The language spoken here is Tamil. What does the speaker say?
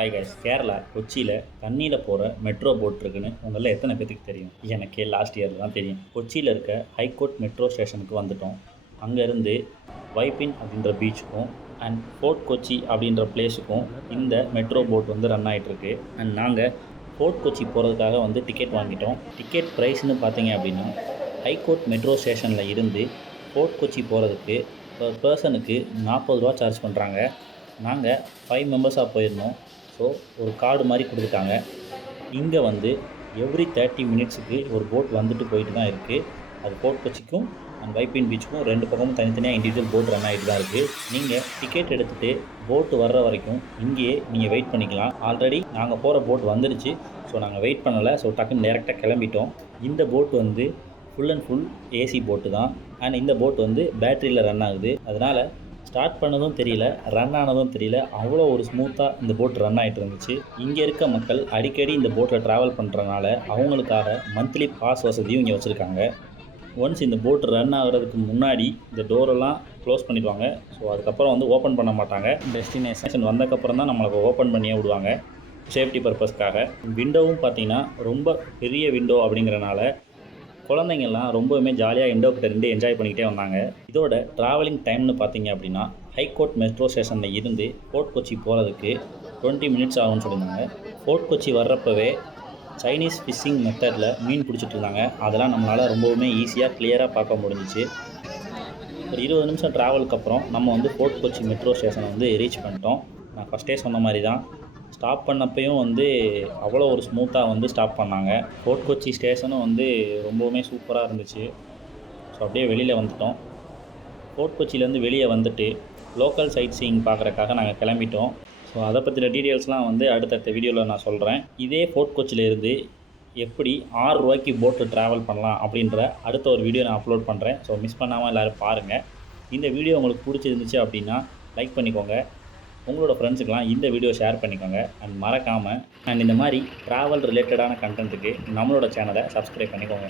ஹாய் கைஸ் கேரளா கொச்சியில் தண்ணியில் போகிற மெட்ரோ போட் இருக்குன்னு உங்களில் எத்தனை பேத்துக்கு தெரியும்? எனக்கே லாஸ்ட் இயரில் தான் தெரியும். கொச்சியில் இருக்க ஹைகோர்ட் மெட்ரோ ஸ்டேஷனுக்கு வந்துட்டோம். அங்கேருந்து வைப்பின் அப்படின்ற பீச்சுக்கும் அண்ட் ஃபோர்ட் கொச்சி அப்படின்ற பிளேஸுக்கும் இந்த மெட்ரோ போட் வந்து ரன் ஆகிட்டுருக்கு அண்ட் நாங்கள் ஃபோர்ட் கொச்சி போகிறதுக்காக வந்து டிக்கெட் வாங்கிட்டோம். டிக்கெட் ப்ரைஸ்னு பார்த்தீங்க அப்படின்னா ஹைகோர்ட் மெட்ரோ ஸ்டேஷனில் இருந்து ஃபோர்ட் கொச்சி போகிறதுக்கு பர்சனுக்கு நாற்பது ரூபா சார்ஜ் பண்ணுறாங்க நாங்கள் ஃபைவ் மெம்பர்ஸாக போயிருந்தோம். ஸோ ஒரு கார்டு மாதிரி கொடுத்துட்டாங்க. இங்கே வந்து எவ்ரி தேர்ட்டி மினிட்ஸுக்கு ஒரு போட் வந்துட்டு போயிட்டு தான் இருக்குது அது போட் கொச்சிக்கும் அண்ட் வைப்பின் பீச்சுக்கும் ரெண்டு பக்கமும் தனித்தனியாக இண்டிவிஜுவல் போட் ரன் ஆகிட்டு தான் இருக்குது நீங்கள் டிக்கெட் எடுத்துகிட்டு போட்டு வர்ற வரைக்கும் இங்கேயே நீங்கள் வெயிட் பண்ணிக்கலாம். ஆல்ரெடி நாங்கள் போகிற போட் வந்துடுச்சு ஸோ நாங்கள் வெயிட் பண்ணலை. ஸோ டக்குன்னு டேரெக்டாக கிளம்பிட்டோம். இந்த போட் வந்து ஃபுல் அண்ட் ஃபுல் ஏசி போட்டு தான். அண்ட் இந்த போட் வந்து பேட்டரியில் ரன் ஆகுது. அதனால் ஸ்டார்ட் பண்ணதும் தெரியல ரன் ஆனதும் தெரியல. அவ்வளோ ஒரு ஸ்மூத்தாக இந்த போட் ரன் ஆகிட்டு இருந்துச்சு. இங்கே இருக்க மக்கள் அடிக்கடி இந்த போட்டில் ட்ராவல் பண்ணுறனால அவங்களுக்காக மந்த்லி பாஸ் வசதியும் இங்கே வச்சுருக்காங்க. ஒன்ஸ் இந்த போட் ரன் ஆகிறதுக்கு முன்னாடி இந்த டோரெல்லாம் க்ளோஸ் பண்ணிடுவாங்க. ஸோ அதுக்கப்புறம் வந்து ஓப்பன் பண்ண மாட்டாங்க. டெஸ்டினேஷன் வந்தக்கப்புறம் தான் நம்மளுக்கு ஓப்பன் பண்ணியே விடுவாங்க. சேஃப்டி பர்பஸ்க்காக விண்டோவும் பார்த்தீங்கன்னா ரொம்ப பெரிய விண்டோ அப்படிங்கிறனால குழந்தைங்கள்லாம் ரொம்பவுமே ஜாலியாக இண்டோ கிட்ட இருந்து என்ஜாய் பண்ணிக்கிட்டே வந்தாங்க. இதோட ட்ராவலிங் டைம்னு பார்த்தீங்க அப்படின்னா ஹைகோர்ட் மெட்ரோ ஸ்டேஷனில் இருந்து ஃபோர்ட் கொச்சி போகிறதுக்கு டுவெண்ட்டி மினிட்ஸ் ஆகும்னு சொல்லியிருந்தாங்க. ஃபோர்ட் கொச்சி வர்றப்பவே சைனீஸ் ஃபிஷ்ஷிங் மெத்தடில் மீன் பிடிச்சிட்டு இருந்தாங்க. அதெல்லாம் நம்மளால் ரொம்பவுமே ஈஸியாக கிளியராக பார்க்க முடிஞ்சிச்சு. ஒரு இருபது நிமிஷம் ட்ராவலுக்கு அப்புறம் நம்ம வந்து ஃபோர்ட் கொச்சி மெட்ரோ ஸ்டேஷனை வந்து ரீச் பண்ணிட்டோம். நான் ஃபஸ்ட்டே சொன்ன மாதிரி தான் ஸ்டாப் பண்ணப்பையும் வந்து அவ்வளோ ஒரு ஸ்மூத்தாக வந்து ஸ்டாப் பண்ணாங்க. ஃபோர்ட் கொச்சி ஸ்டேஷனும் வந்து ரொம்பவுமே சூப்பராக இருந்துச்சு. ஸோ அப்படியே வெளியில் வந்துட்டோம். ஃபோர்ட் கொச்சியிலேருந்து வெளியே வந்துட்டு லோக்கல் சைட் சீயிங் பார்க்குறக்காக நாங்கள் கிளம்பிட்டோம். ஸோ அதை பற்றின டீட்டெயில்ஸ்லாம் வந்து அடுத்தடுத்த வீடியோவில் நான் சொல்கிறேன் இதே ஃபோர்ட் கொச்சியிலேருந்து எப்படி ஆறு ரூபாய்க்கு போட்டு ட்ராவல் பண்ணலாம் அப்படின்ற அடுத்த ஒரு வீடியோ நான் அப்லோட் பண்ணுறேன் ஸோ மிஸ் பண்ணாமல் எல்லோரும் பாருங்கள் இந்த வீடியோ உங்களுக்கு பிடிச்சிருந்துச்சு அப்படின்னா லைக் பண்ணிக்கோங்க. உங்களோட ஃப்ரெண்ட்ஸுக்கெலாம் இந்த வீடியோ ஷேர் பண்ணிக்கோங்க. அண்ட் மறக்காமல் அண்ட் இந்த மாதிரி ட்ராவல் ரிலேட்டடான கண்டென்ட்டுக்கு நம்மளோட சேனலை சப்ஸ்கிரைப் பண்ணிக்கோங்க.